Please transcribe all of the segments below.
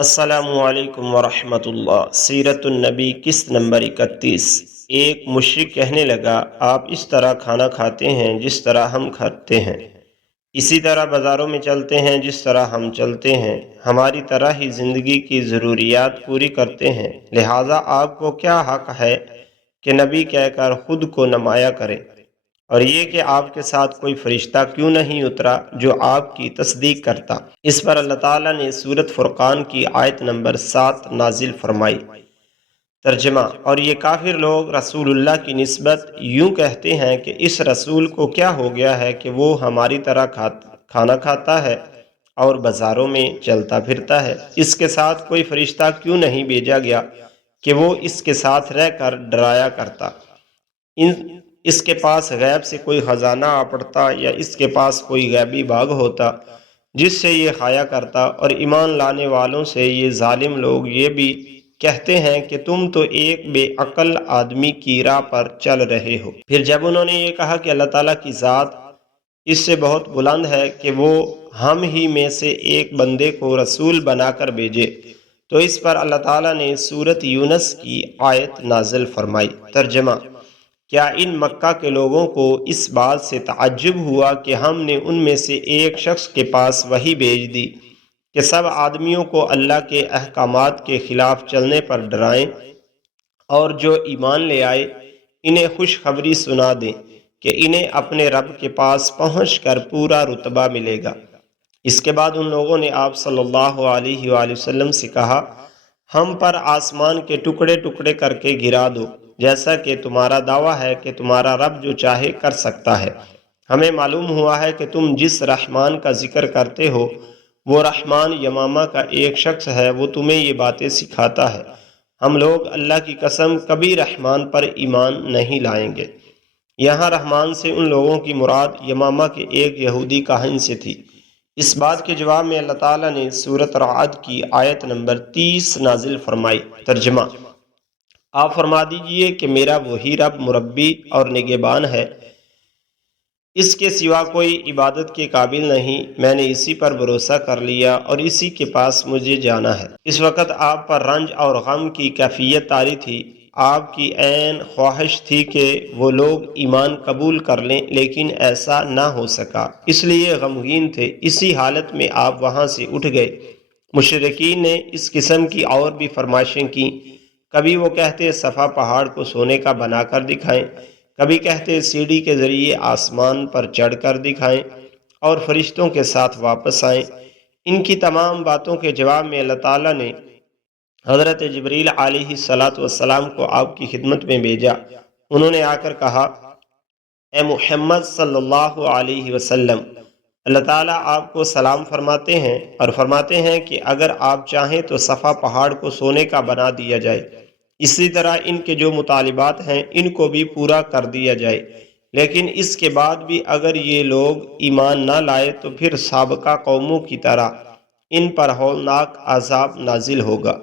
السلام علیکم ورحمۃ اللہ۔ سیرت النبی قسط نمبر 31۔ ایک مشرک کہنے لگا، آپ اس طرح کھانا کھاتے ہیں جس طرح ہم کھاتے ہیں، اسی طرح بازاروں میں چلتے ہیں جس طرح ہم چلتے ہیں، ہماری طرح ہی زندگی کی ضروریات پوری کرتے ہیں، لہٰذا آپ کو کیا حق ہے کہ نبی کہہ کر خود کو نمایاں کریں؟ اور یہ کہ آپ کے ساتھ کوئی فرشتہ کیوں نہیں اترا جو آپ کی تصدیق کرتا؟ اس پر اللہ تعالیٰ نے سورۃ فرقان کی آیت نمبر 7 نازل فرمائی۔ ترجمہ: اور یہ کافر لوگ رسول اللہ کی نسبت یوں کہتے ہیں کہ اس رسول کو کیا ہو گیا ہے کہ وہ ہماری طرح کھانا کھاتا ہے اور بازاروں میں چلتا پھرتا ہے، اس کے ساتھ کوئی فرشتہ کیوں نہیں بھیجا گیا کہ وہ اس کے ساتھ رہ کر ڈرایا کرتا؟ اس کے پاس غیب سے کوئی خزانہ آ پڑتا یا اس کے پاس کوئی غیبی باغ ہوتا جس سے یہ کھایا کرتا۔ اور ایمان لانے والوں سے یہ ظالم لوگ یہ بھی کہتے ہیں کہ تم تو ایک بے عقل آدمی کی راہ پر چل رہے ہو۔ پھر جب انہوں نے یہ کہا کہ اللہ تعالیٰ کی ذات اس سے بہت بلند ہے کہ وہ ہم ہی میں سے ایک بندے کو رسول بنا کر بھیجے، تو اس پر اللہ تعالیٰ نے سورۃ یونس کی آیت نازل فرمائی۔ ترجمہ: کیا ان مکہ کے لوگوں کو اس بات سے تعجب ہوا کہ ہم نے ان میں سے ایک شخص کے پاس وحی بھیج دی کہ سب آدمیوں کو اللہ کے احکامات کے خلاف چلنے پر ڈرائیں، اور جو ایمان لے آئے انہیں خوشخبری سنا دیں کہ انہیں اپنے رب کے پاس پہنچ کر پورا رتبہ ملے گا۔ اس کے بعد ان لوگوں نے آپ صلی اللہ علیہ وآلہ وسلم سے کہا، ہم پر آسمان کے ٹکڑے ٹکڑے کر کے گرا دو، جیسا کہ تمہارا دعویٰ ہے کہ تمہارا رب جو چاہے کر سکتا ہے۔ ہمیں معلوم ہوا ہے کہ تم جس رحمان کا ذکر کرتے ہو وہ رحمان یمامہ کا ایک شخص ہے، وہ تمہیں یہ باتیں سکھاتا ہے۔ ہم لوگ اللہ کی قسم کبھی رحمان پر ایمان نہیں لائیں گے۔ یہاں رحمان سے ان لوگوں کی مراد یمامہ کے ایک یہودی کاہن سے تھی۔ اس بات کے جواب میں اللہ تعالیٰ نے سورۃ رعد کی آیت نمبر 30 نازل فرمائی۔ ترجمہ: آپ فرما دیجئے کہ میرا وہی رب مربی اور نگہبان ہے، اس کے سوا کوئی عبادت کے قابل نہیں، میں نے اسی پر بھروسہ کر لیا اور اسی کے پاس مجھے جانا ہے۔ اس وقت آپ پر رنج اور غم کی کیفیت طاری تھی، آپ کی عین خواہش تھی کہ وہ لوگ ایمان قبول کر لیں، لیکن ایسا نہ ہو سکا، اس لیے غمگین تھے۔ اسی حالت میں آپ وہاں سے اٹھ گئے۔ مشرکین نے اس قسم کی اور بھی فرمائشیں کیں، کبھی وہ کہتے صفا پہاڑ کو سونے کا بنا کر دکھائیں، کبھی کہتے سیڑھی کے ذریعے آسمان پر چڑھ کر دکھائیں اور فرشتوں کے ساتھ واپس آئیں۔ ان کی تمام باتوں کے جواب میں اللہ تعالیٰ نے حضرت جبریل علیہ السلام کو آپ کی خدمت میں بھیجا۔ انہوں نے آ کر کہا، اے محمد صلی اللہ علیہ وسلم، اللہ تعالیٰ آپ کو سلام فرماتے ہیں اور فرماتے ہیں کہ اگر آپ چاہیں تو صفا پہاڑ کو سونے کا بنا دیا جائے، اسی طرح ان کے جو مطالبات ہیں ان کو بھی پورا کر دیا جائے، لیکن اس کے بعد بھی اگر یہ لوگ ایمان نہ لائے تو پھر سابقہ قوموں کی طرح ان پر ہولناک عذاب نازل ہوگا،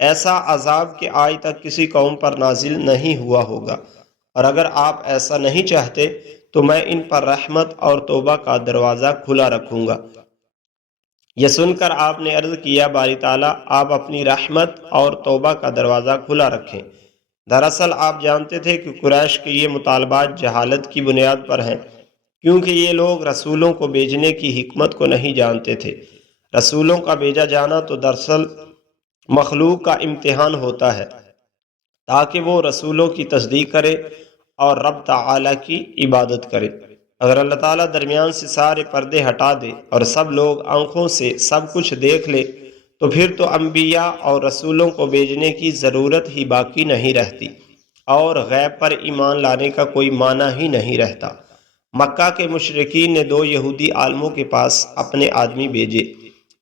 ایسا عذاب کہ آج تک کسی قوم پر نازل نہیں ہوا ہوگا، اور اگر آپ ایسا نہیں چاہتے تو میں ان پر رحمت اور توبہ کا دروازہ کھلا رکھوں گا۔ یہ سن کر آپ نے عرض کیا، باری تعالیٰ آپ اپنی رحمت اور توبہ کا دروازہ کھلا رکھیں۔ دراصل آپ جانتے تھے کہ قریش کے یہ مطالبات جہالت کی بنیاد پر ہیں، کیونکہ یہ لوگ رسولوں کو بھیجنے کی حکمت کو نہیں جانتے تھے۔ رسولوں کا بھیجا جانا تو دراصل مخلوق کا امتحان ہوتا ہے تاکہ وہ رسولوں کی تصدیق کرے اور رب تعالیٰ کی عبادت کرے۔ اگر اللہ تعالیٰ درمیان سے سارے پردے ہٹا دے اور سب لوگ آنکھوں سے سب کچھ دیکھ لے تو پھر تو انبیاء اور رسولوں کو بھیجنے کی ضرورت ہی باقی نہیں رہتی اور غیب پر ایمان لانے کا کوئی معنی ہی نہیں رہتا۔ مکہ کے مشرکین نے 2 یہودی عالموں کے پاس اپنے آدمی بھیجے۔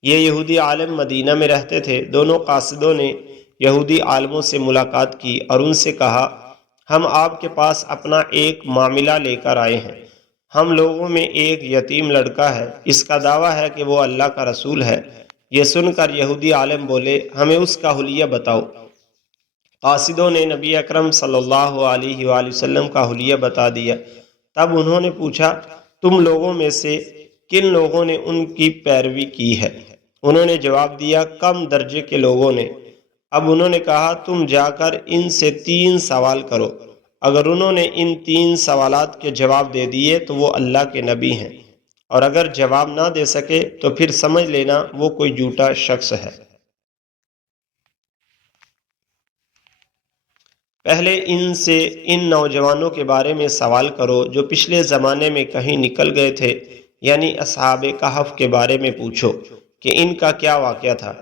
یہ یہودی عالم مدینہ میں رہتے تھے۔ دونوں قاصدوں نے یہودی عالموں سے ملاقات کی اور ان سے کہا، ہم آپ کے پاس اپنا ایک معاملہ لے کر آئے ہیں۔ ہم لوگوں میں ایک یتیم لڑکا ہے، اس کا دعویٰ ہے کہ وہ اللہ کا رسول ہے۔ یہ سن کر یہودی عالم بولے، ہمیں اس کا حلیہ بتاؤ۔ قاصدوں نے نبی اکرم صلی اللہ علیہ وآلہ وسلم کا حلیہ بتا دیا۔ تب انہوں نے پوچھا، تم لوگوں میں سے کن لوگوں نے ان کی پیروی کی ہے؟ انہوں نے جواب دیا کم درجے کے لوگوں نے۔ اب انہوں نے کہا تم جا کر ان سے 3 سوال کرو، اگر انہوں نے ان 3 سوالات کے جواب دے دیے تو وہ اللہ کے نبی ہیں، اور اگر جواب نہ دے سکے تو پھر سمجھ لینا وہ کوئی جھوٹا شخص ہے۔ پہلے ان نوجوانوں کے بارے میں سوال کرو جو پچھلے زمانے میں کہیں نکل گئے تھے، یعنی اصحاب کہف کے بارے میں پوچھو کہ ان کا کیا واقعہ تھا،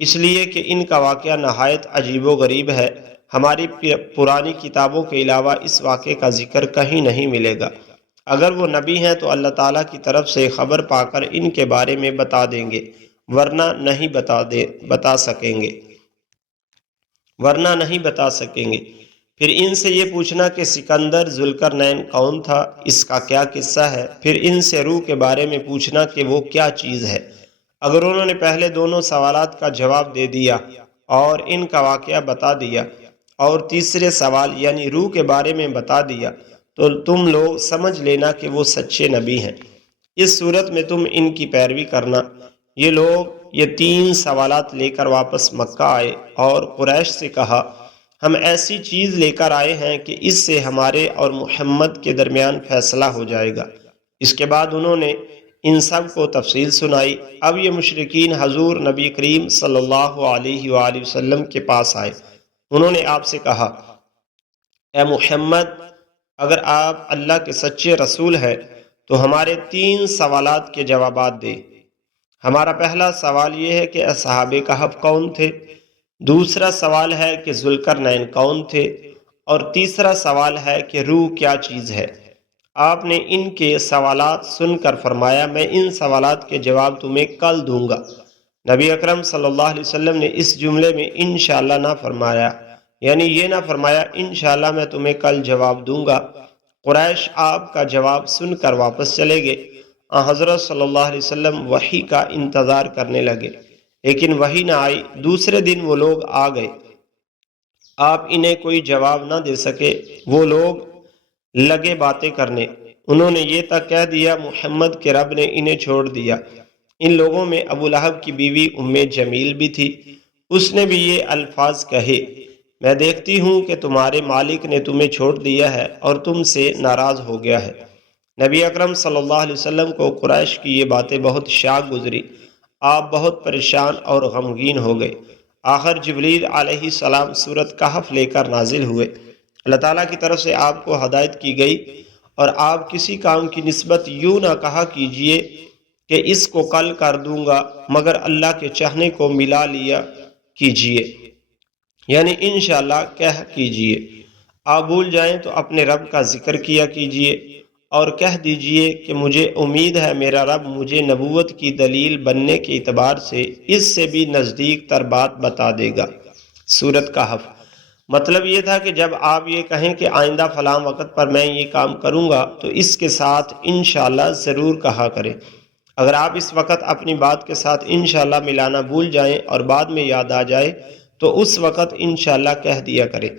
اس لیے کہ ان کا واقعہ نہایت عجیب و غریب ہے، ہماری پرانی کتابوں کے علاوہ اس واقعے کا ذکر کہیں نہیں ملے گا۔ اگر وہ نبی ہیں تو اللہ تعالیٰ کی طرف سے خبر پا کر ان کے بارے میں بتا دیں گے، ورنہ نہیں بتا سکیں گے۔ پھر ان سے یہ پوچھنا کہ سکندر ذوالقرنین کون تھا، اس کا کیا قصہ ہے۔ پھر ان سے روح کے بارے میں پوچھنا کہ وہ کیا چیز ہے۔ اگر انہوں نے پہلے دونوں سوالات کا جواب دے دیا اور ان کا واقعہ بتا دیا اور تیسرے سوال یعنی روح کے بارے میں بتا دیا تو تم لوگ سمجھ لینا کہ وہ سچے نبی ہیں۔ اس صورت میں تم ان کی پیروی کرنا۔ یہ لوگ یہ 3 سوالات لے کر واپس مکہ آئے اور قریش سے کہا ہم ایسی چیز لے کر آئے ہیں کہ اس سے ہمارے اور محمد کے درمیان فیصلہ ہو جائے گا۔ اس کے بعد انہوں نے ان سب کو تفصیل سنائی۔ اب یہ مشرکین حضور نبی کریم صلی اللہ علیہ وآلہ وسلم کے پاس آئے۔ انہوں نے آپ سے کہا اے محمد، اگر آپ اللہ کے سچے رسول ہیں تو ہمارے 3 سوالات کے جوابات دیں۔ ہمارا پہلا سوال یہ ہے کہ اصحاب کہف کون تھے، دوسرا سوال ہے کہ ذوالقرنین کون تھے، اور تیسرا سوال ہے کہ روح کیا چیز ہے۔ آپ نے ان کے سوالات سن کر فرمایا میں ان سوالات کے جواب تمہیں کل دوں گا۔ نبی اکرم صلی اللہ علیہ وسلم نے اس جملے میں انشاءاللہ نہ فرمایا، یعنی یہ نہ فرمایا انشاءاللہ میں تمہیں کل جواب دوں گا۔ قریش آپ کا جواب سن کر واپس چلے گئے۔ حضرت صلی اللہ علیہ وسلم وحی کا انتظار کرنے لگے، لیکن وحی نہ آئی۔ دوسرے دن وہ لوگ آ گئے، آپ انہیں کوئی جواب نہ دے سکے۔ وہ لوگ لگے باتیں کرنے، انہوں نے یہ تک کہہ دیا محمد کے رب نے انہیں چھوڑ دیا۔ ان لوگوں میں ابو لہب کی بیوی ام جمیل بھی تھی، اس نے بھی یہ الفاظ کہے میں دیکھتی ہوں کہ تمہارے مالک نے تمہیں چھوڑ دیا ہے اور تم سے ناراض ہو گیا ہے۔ نبی اکرم صلی اللہ علیہ وسلم کو قریش کی یہ باتیں بہت شاق گزری، آپ بہت پریشان اور غمگین ہو گئے۔ آخر جبریل علیہ السلام سورۃ کہف لے کر نازل ہوئے۔ اللہ تعالیٰ کی طرف سے آپ کو ہدایت کی گئی اور آپ کسی کام کی نسبت یوں نہ کہا کیجئے کہ اس کو کل کر دوں گا، مگر اللہ کے چاہنے کو ملا لیا کیجئے، یعنی انشاءاللہ کہہ کیجئے۔ آپ بھول جائیں تو اپنے رب کا ذکر کیا کیجئے اور کہہ دیجئے کہ مجھے امید ہے میرا رب مجھے نبوت کی دلیل بننے کے اعتبار سے اس سے بھی نزدیک تر بات بتا دے گا۔ سورۃ کہف مطلب یہ تھا کہ جب آپ یہ کہیں کہ آئندہ فلاں وقت پر میں یہ کام کروں گا تو اس کے ساتھ انشاءاللہ ضرور کہا کریں۔ اگر آپ اس وقت اپنی بات کے ساتھ انشاءاللہ ملانا بھول جائیں اور بعد میں یاد آ جائے تو اس وقت انشاءاللہ کہہ دیا کریں،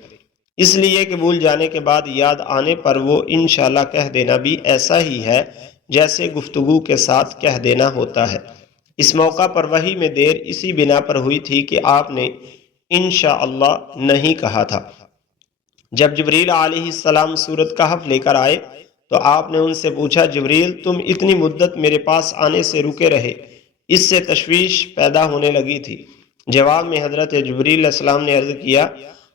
اس لیے کہ بھول جانے کے بعد یاد آنے پر وہ انشاءاللہ کہہ دینا بھی ایسا ہی ہے جیسے گفتگو کے ساتھ کہہ دینا ہوتا ہے۔ اس موقع پر وحی میں دیر اسی بنا پر ہوئی تھی کہ آپ نے انشاءاللہ نہیں کہا تھا۔ جب جبریل علیہ السلام سورۃ کہف لے کر آئے تو آپ نے ان سے پوچھا جبریل تم اتنی مدت میرے پاس آنے سے رکے رہے، اس سے تشویش پیدا ہونے لگی تھی۔ جواب میں حضرت جبریل علیہ السلام نے عرض کیا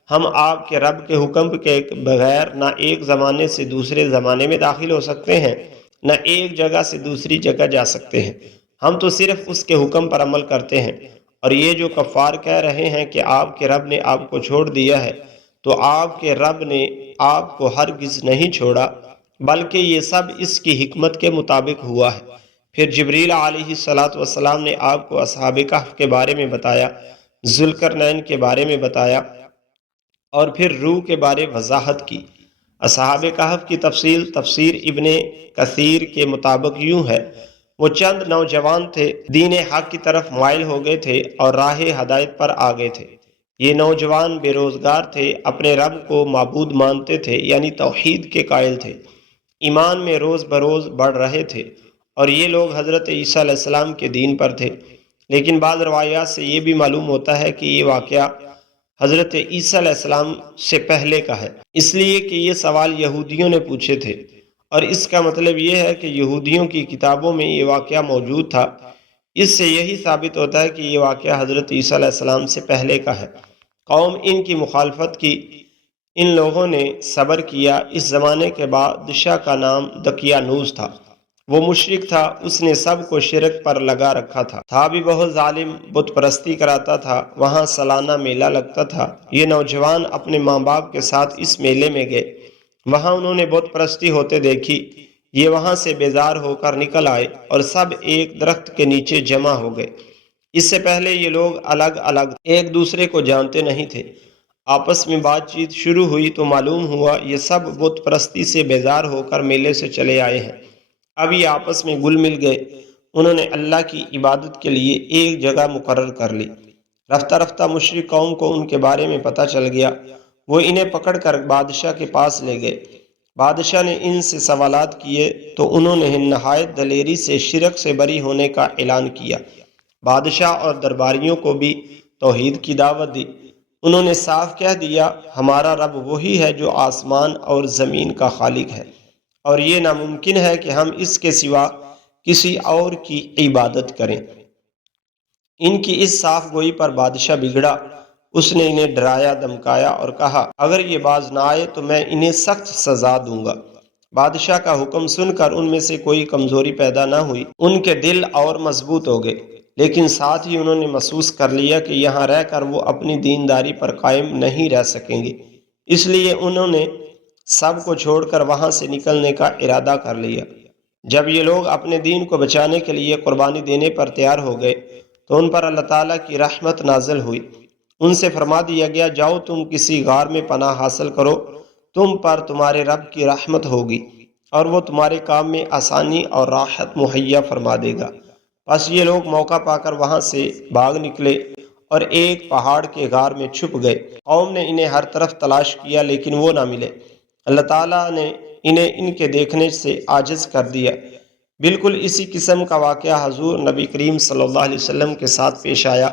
ہم آپ کے رب کے حکم کے بغیر نہ ایک زمانے سے دوسرے زمانے میں داخل ہو سکتے ہیں، نہ ایک جگہ سے دوسری جگہ جا سکتے ہیں، ہم تو صرف اس کے حکم پر عمل کرتے ہیں۔ اور یہ جو کفار کہہ رہے ہیں کہ آپ کے رب نے آپ کو چھوڑ دیا ہے، تو آپ کے رب نے آپ کو ہرگز نہیں چھوڑا، بلکہ یہ سب اس کی حکمت کے مطابق ہوا ہے۔ پھر جبریل علیہ السلام نے آپ کو اصحاب کہف کے بارے میں بتایا، ذوالقرنین کے بارے میں بتایا اور پھر روح کے بارے وضاحت کی۔ اصحاب کہف کی تفسیر ابن کثیر کے مطابق یوں ہے وہ چند نوجوان تھے، دین حق کی طرف مائل ہو گئے تھے اور راہ ہدایت پر آ گئے تھے۔ یہ نوجوان بے روزگار تھے، اپنے رب کو معبود مانتے تھے، یعنی توحید کے قائل تھے، ایمان میں روز بروز بڑھ رہے تھے، اور یہ لوگ حضرت عیسیٰ علیہ السلام کے دین پر تھے۔ لیکن بعض روایات سے یہ بھی معلوم ہوتا ہے کہ یہ واقعہ حضرت عیسیٰ علیہ السلام سے پہلے کا ہے، اس لیے کہ یہ سوال یہودیوں نے پوچھے تھے، اور اس کا مطلب یہ ہے کہ یہودیوں کی کتابوں میں یہ واقعہ موجود تھا۔ اس سے یہی ثابت ہوتا ہے کہ یہ واقعہ حضرت عیسیٰ علیہ السلام سے پہلے کا ہے۔ قوم ان کی مخالفت کی، ان لوگوں نے صبر کیا۔ اس زمانے کے بادشاہ کا نام دقیانوس تھا، وہ مشرک تھا، اس نے سب کو شرک پر لگا رکھا تھا بھی بہت ظالم، بت پرستی کراتا تھا۔ وہاں سالانہ میلہ لگتا تھا، یہ نوجوان اپنے ماں باپ کے ساتھ اس میلے میں گئے، وہاں انہوں نے بت پرستی ہوتے دیکھی، یہ وہاں سے بیزار ہو کر نکل آئے اور سب ایک درخت کے نیچے جمع ہو گئے۔ اس سے پہلے یہ لوگ الگ الگ ایک دوسرے کو جانتے نہیں تھے۔ آپس میں بات چیت شروع ہوئی تو معلوم ہوا یہ سب بت پرستی سے بیزار ہو کر میلے سے چلے آئے ہیں۔ اب یہ آپس میں گل مل گئے، انہوں نے اللہ کی عبادت کے لیے ایک جگہ مقرر کر لی۔ رفتہ رفتہ مشرک قوم کو ان کے بارے میں پتہ چل گیا، وہ انہیں پکڑ کر بادشاہ کے پاس لے گئے۔ بادشاہ نے ان سے سوالات کیے تو انہوں نے نہایت دلیری سے شرک سے بری ہونے کا اعلان کیا۔ بادشاہ اور درباریوں کو بھی توحید کی دعوت دی۔ انہوں نے صاف کہہ دیا، ہمارا رب وہی ہے جو آسمان اور زمین کا خالق ہے، اور یہ ناممکن ہے کہ ہم اس کے سوا کسی اور کی عبادت کریں۔ ان کی اس صاف گوئی پر بادشاہ بگڑا، اس نے انہیں ڈرایا دھمکایا اور کہا، اگر یہ باز نہ آئے تو میں انہیں سخت سزا دوں گا۔ بادشاہ کا حکم سن کر ان میں سے کوئی کمزوری پیدا نہ ہوئی، ان کے دل اور مضبوط ہو گئے، لیکن ساتھ ہی انہوں نے محسوس کر لیا کہ یہاں رہ کر وہ اپنی دینداری پر قائم نہیں رہ سکیں گے، اس لیے انہوں نے سب کو چھوڑ کر وہاں سے نکلنے کا ارادہ کر لیا۔ جب یہ لوگ اپنے دین کو بچانے کے لیے قربانی دینے پر تیار ہو گئے تو ان پر اللہ تعالیٰ کی رحمت نازل ہوئی۔ ان سے فرما دیا گیا، جاؤ تم کسی غار میں پناہ حاصل کرو، تم پر تمہارے رب کی رحمت ہوگی اور وہ تمہارے کام میں آسانی اور راحت مہیا فرما دے گا۔ بس یہ لوگ موقع پا کر وہاں سے بھاگ نکلے اور ایک پہاڑ کے غار میں چھپ گئے۔ قوم نے انہیں ہر طرف تلاش کیا لیکن وہ نہ ملے۔ اللہ تعالیٰ نے انہیں ان کے دیکھنے سے عاجز کر دیا۔ بالکل اسی قسم کا واقعہ حضور نبی کریم صلی اللہ علیہ وسلم کے ساتھ پیش آیا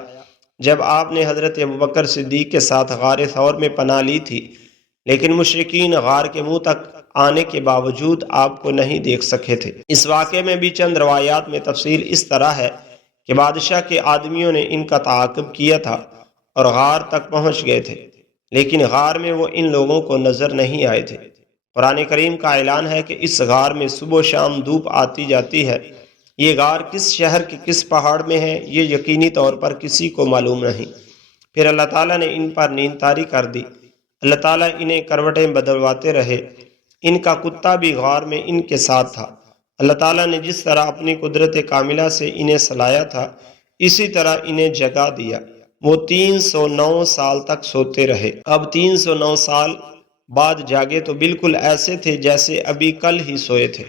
جب آپ نے حضرت ابوبکر صدیق کے ساتھ غار ثور میں پناہ لی تھی، لیکن مشرکین غار کے منہ تک آنے کے باوجود آپ کو نہیں دیکھ سکے تھے۔ اس واقعے میں بھی چند روایات میں تفصیل اس طرح ہے کہ بادشاہ کے آدمیوں نے ان کا تعاقب کیا تھا اور غار تک پہنچ گئے تھے، لیکن غار میں وہ ان لوگوں کو نظر نہیں آئے تھے۔ قرآن کریم کا اعلان ہے کہ اس غار میں صبح و شام دھوپ آتی جاتی ہے۔ یہ غار کس شہر کے کس پہاڑ میں ہے یہ یقینی طور پر کسی کو معلوم نہیں۔ پھر اللہ تعالیٰ نے ان پر نیند طاری کر دی۔ اللہ تعالیٰ انہیں کروٹیں بدلواتے رہے۔ ان کا کتا بھی غار میں ان کے ساتھ تھا۔ اللہ تعالیٰ نے جس طرح اپنی قدرت کاملہ سے انہیں سلایا تھا، اسی طرح انہیں جگا دیا۔ وہ 309 سال تک سوتے رہے۔ اب 309 سال بعد جاگے تو بالکل ایسے تھے جیسے ابھی کل ہی سوئے تھے۔